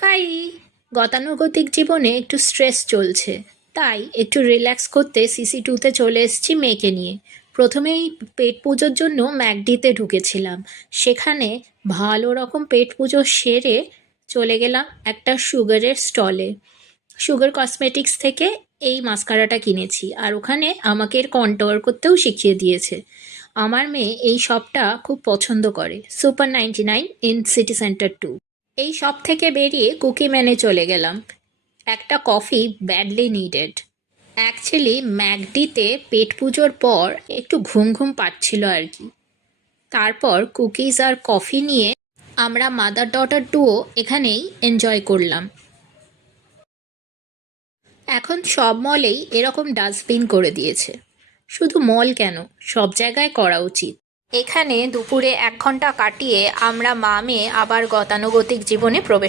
High! গতানুগতিক জীবনে একটু স্ট্রেস চলছে, তাই একটু রিল্যাক্স করতে সিসি2-তে চলে এসেছি মেয়েকে নিয়ে। প্রথমেই পেট পুজোর জন্য ম্যাকডিতে ঢুকেছিলাম। সেখানে ভালো রকম পেট পুজো সেরে চলে গেলাম একটা সুগারের স্টলে। সুগার কসমেটিক্স থেকে এই মাস্কারাটা কিনেছি, আর ওখানে আমাকে এর কন্ট্রোল করতেও শিখিয়ে দিয়েছে। আমার মেয়ে এই শপটা খুব পছন্দ করে। Super 99 in city centre 2। এই শপ থেকে বেরিয়ে কুকিম্যানে চলে গেলাম। একটা কফি ব্যাডলি নিডেড। অ্যাকচুয়ালি ম্যাকডিতে পেট পুজোর পর একটু ঘুম ঘুম পাচ্ছিল আর কি। তারপর কুকিজ আর কফি নিয়ে আমরা মাদার ডটার ডুও এখানেই এনজয় করলাম। এখন সব মলেই এরকম ডাস্টবিন করে দিয়েছে। শুধু মল কেন, সব জায়গায় করা উচিত। এখানে দুপুরে 1 ঘন্টা কাটিয়ে আমরা মা মেয়ে আবার গতানুগতিক জীবনে প্রবেশ